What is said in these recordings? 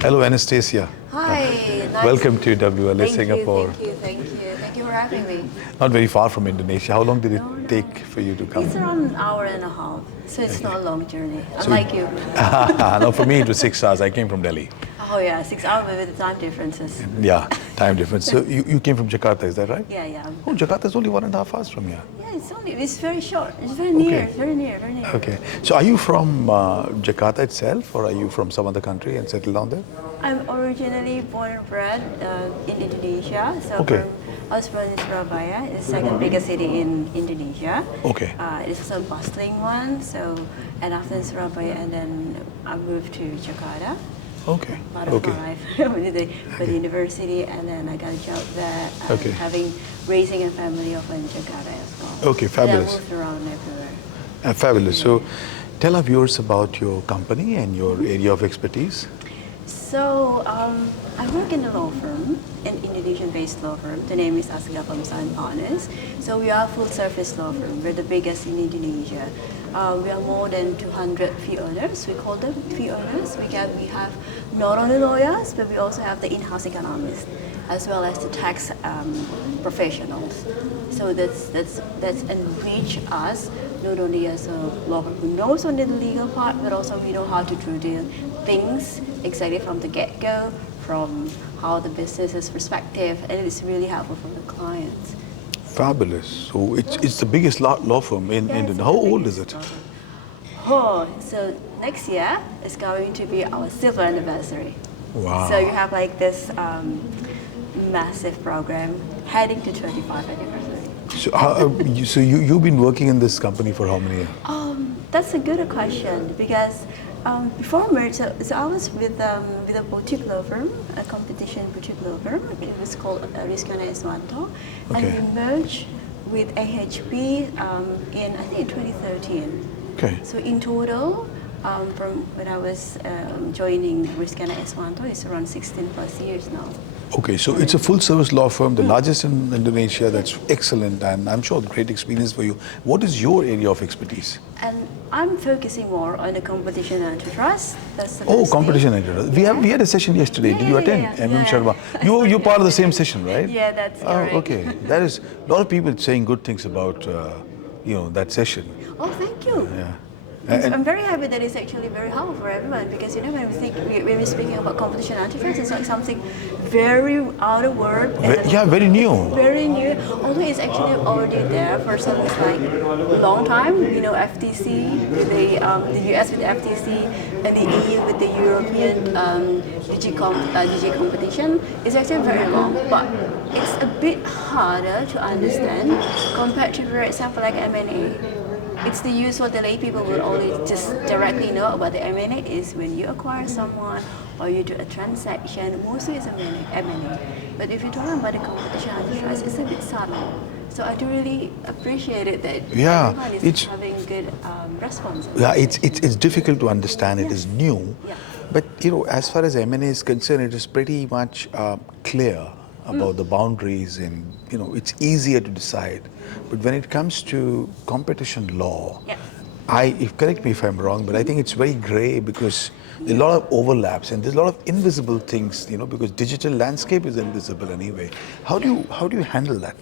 Hello, Anastasia. Hi. Nice. Welcome to WLA Singapore. Thank you for having me. Not very far from Indonesia. How long did it No, no. take for you to come? It's around an hour and a half, so it's not a long journey. Unlike you. No, for me it was 6 hours. I came from Delhi. Oh yeah, 6 hours with the time differences. Yeah, time difference. So you came from Jakarta, is that right? Yeah. Oh, Jakarta is only 1.5 hours from here. Yeah, it's very short. It's very near, very near. Okay. So are you from Jakarta itself, or are you from some other country and settled down there? I'm originally born and bred in Indonesia. So I was born in Surabaya, the second biggest city in Indonesia. Okay. It's also a bustling one. So, and after Surabaya, and then I moved to Jakarta. Okay. Part of my life for the university, and then I got a job there, raising a family over in Jakarta as well. Okay, fabulous. And I moved around everywhere. Fabulous. So tell our viewers about your company and your area of expertise. So I work in a law firm, an Indonesian-based law firm. The name is Assegaf Hamzah Partners. So we are a full-service law firm. We're the biggest in Indonesia. We are more than 200 fee earners. We call them fee earners. We have not only lawyers, but we also have the in-house economists, as well as the tax professionals. So that's enrich us not only as a law firm who knows only the legal part, but also we know how to do the things exactly from the get-go, from how the business is perspective, and it's really helpful for the clients. Fabulous. So it's the biggest law firm in Indonesia. How old is it? Oh, so next year is going to be our silver anniversary. Wow. So you have like this massive program heading to 25th anniversary. So you've been working in this company for how many years? That's a good question, because before merge, so I was with a boutique law firm, a competition boutique law firm. It was called Anastasia, and we merged with AHP in I think 2013. Okay. So in total, from when I was joining Anastasia, it's around 16 plus years now. Okay, so it's a full-service law firm, the largest in Indonesia. That's excellent, and I'm sure great experience for you. What is your area of expertise? And I'm focusing more on the competition antitrust. That's the competition antitrust. We had a session yesterday. Did you attend? Sharma. You're part of the same session, right? Yeah, that's correct. Oh, okay. That is a lot of people saying good things about that session. Oh, thank you. Yeah. I'm very happy that it's actually very helpful for everyone, because when we're speaking about competition antitrust, it's like something very out of world. Very new. Very new, although it's actually already there for some like a long time. FTC with the US with the FTC and the EU with the European DG competition. It's actually very long, but it's a bit harder to understand compared to, for example, like M&A. It's the usual the lay people will only just directly know about the M&A is when you acquire someone or you do a transaction. Mostly it's M&A. But if you're talking about the competition antitrust, it's a bit subtle. So I do really appreciate it that everyone is having good responses. Yeah, it's difficult to understand. It is new. Yeah. But as far as M&A is concerned, it is pretty much clear about the boundaries, and it's easier to decide. But when it comes to competition law, correct me if I'm wrong, but I think it's very gray, because there are a lot of overlaps and there's a lot of invisible things, because digital landscape is invisible anyway. How do you handle that?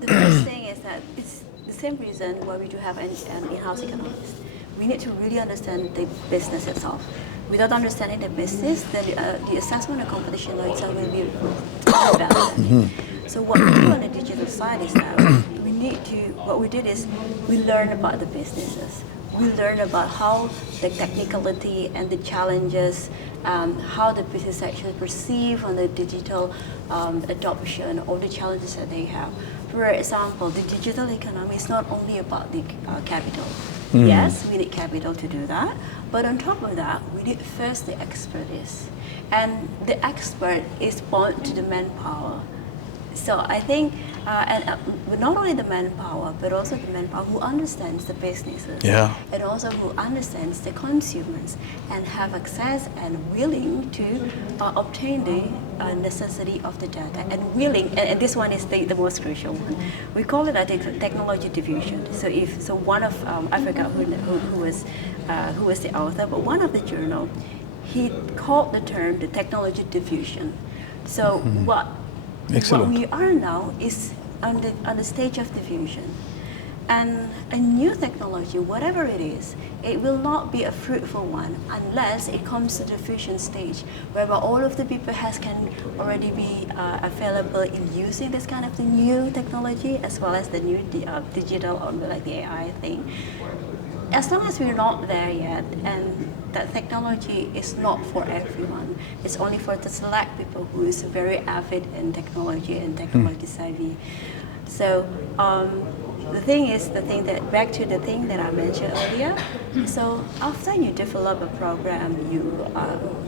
The first thing is that it's the same reason why we do have an in-house economist. We need to really understand the business itself. Without understanding the business, then the assessment of competition law itself will be valid. So what we do on the digital side is that what we did is we learn about the businesses. We learn about how the technicality and the challenges, how the business actually perceive on the digital adoption, or the challenges that they have. For example, the digital economy is not only about the capital. Yes, we need capital to do that, but on top of that, we need first the expertise. And the expert is born to the manpower. So I think, not only the manpower, but also the manpower who understands the businesses, and also who understands the consumers, and have access and willing to obtain the necessity of the data, and willing, and this one is the most crucial one. We call it a technology diffusion. So one of I forgot who was the author, but one of the journal he called the term the technology diffusion. So what Excellent. we are now is on the stage of diffusion. And a new technology, whatever it is, it will not be a fruitful one unless it comes to the diffusion stage, whereby all of the people can already be available in using this kind of the new technology as well as the new digital or like the AI thing. As long as we're not there yet, and that technology is not for everyone, it's only for the select people who is very avid in technology and technology savvy. So back to the thing that I mentioned earlier. So after you develop a program, you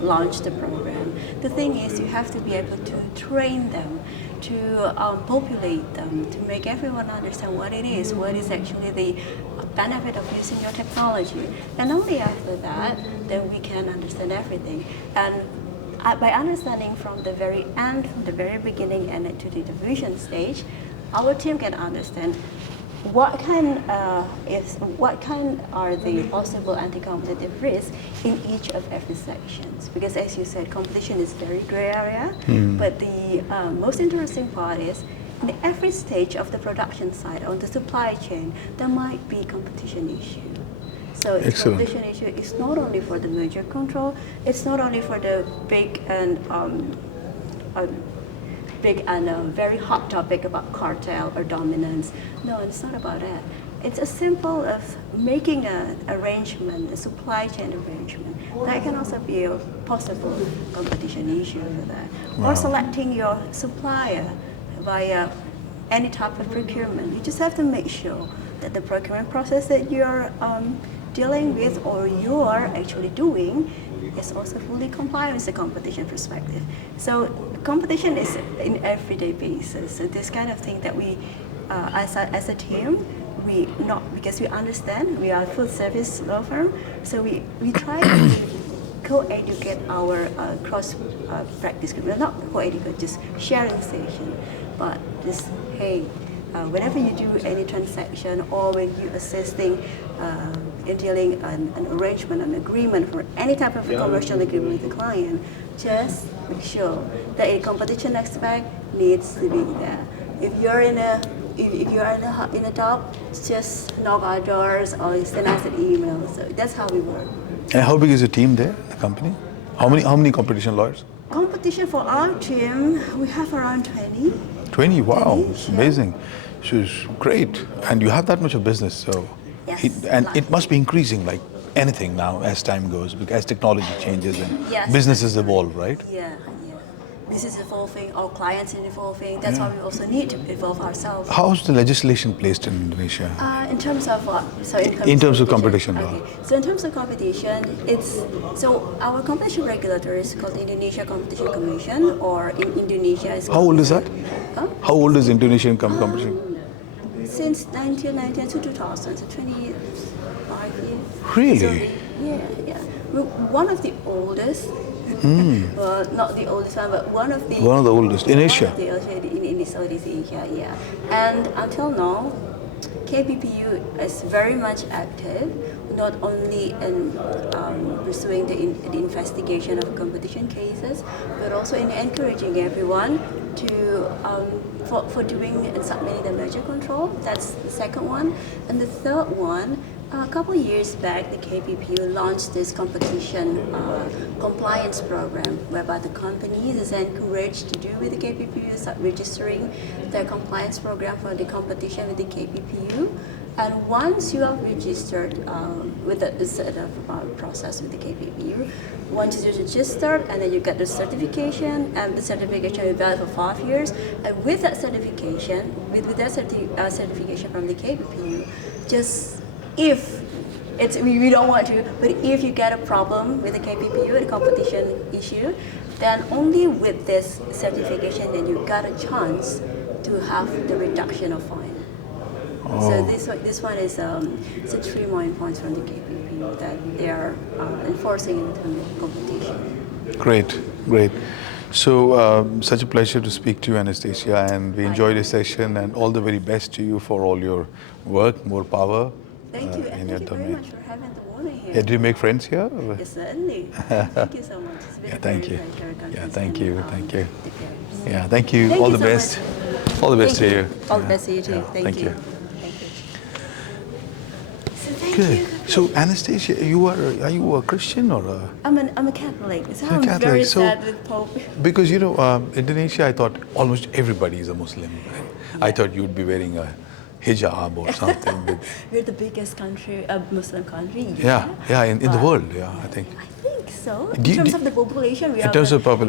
launch the program. The thing is, you have to be able to train them, to populate them, to make everyone understand what it is, what is actually the benefit of using your technology. And only after that, then we can understand everything. And by understanding from the very end, from the very beginning and to the diffusion stage, our team can understand what kind are the possible anti-competitive risks in each of every sections. Because as you said, competition is very gray area, but the most interesting part is in every stage of the production side, on the supply chain, there might be competition issue. So the competition issue is not only for the merger control, it's not only for the big and very hot topic about cartel or dominance. No, it's not about that. It's as simple as making an arrangement, a supply chain arrangement. That can also be a possible competition issue for that. Wow. Or selecting your supplier via any type of procurement. You just have to make sure that the procurement process that you're dealing with or you're actually doing is also fully compliant with the competition perspective. So competition is in everyday basis. So this kind of thing that we, as a team, we not because we understand we are a full service law firm, so we try to co-educate our cross practice. We're not co-educate, just sharing session, but just hey, whenever you do any transaction or when you assisting in dealing an arrangement, an agreement for any type of a commercial agreement with the client, just make sure that a competition aspect needs to be there. If you're in a dock, just knock our doors or send us an email. So that's how we work. And how big is the team there, the company? How many competition lawyers? Competition for our team, we have around 20. 20, wow, 20, it's yeah. amazing. So it's great. And you have that much of business, so. Yes, It must be increasing like anything now as time goes, because as technology changes and yes, businesses evolve, right? Yeah. Business is evolving, our clients are evolving. That's why we also need to evolve ourselves. How's the legislation placed in Indonesia? In terms of what? So in terms of competition law. Okay. So in terms of competition, our competition regulator is called Indonesia Competition Commission, or in Indonesia is called. How old is that? Huh? How old is Indonesian competition? Since 1990 to 2000, so 25 years. Really? So yeah. We're one of the oldest. Well, not the oldest one, but one of the oldest in Asia. In Southeast Asia, yeah. And until now, KPPU is very much active, not only in pursuing the investigation of competition cases, but also in encouraging everyone to for doing and submitting the merger control. That's the second one. And the third one, a couple years back, the KPPU launched this competition compliance program, whereby the companies is encouraged to do with the KPPU, start registering their compliance program for the competition with the KPPU. And once you are registered with the set of process with the KPPU, once you're registered and then you get the certification, and the certification is valid for 5 years. And with that certification, certification from the KPPU, just if we don't want to, but if you get a problem with the KPPU, the competition issue, then only with this certification then you got a chance to have the reduction of fine. So this one is so 3 more points from the KPPU that they are enforcing in terms of competition. Great. So such a pleasure to speak to you, Anastasia, and we enjoyed the session, and all the very best to you for all your work, more power. Thank you, and thank you very much for having the woman here. Yeah, did you make friends here? Or? Yes, certainly. Thank you so much. It's been Yeah, a thank very you. pleasure conference. Yeah, thank you, and, thank you. take care. Yeah, thank you. Thank All you the so best. much. All the best Thank to you. All the Yeah, best to you too. yeah, Thank you. Thank you. So thank Good. you. So Anastasia, are you a Christian or a? I'm a Catholic. So You're I'm Catholic. very So- sad with Pope. Because Indonesia, I thought almost everybody is a Muslim. Right? I Yeah. thought you'd be wearing a hijab or something. We're the biggest country, Muslim country. Yeah, in the But- world. Yeah, I think. I think so. In Do- terms do- of the population, we In are. terms of population.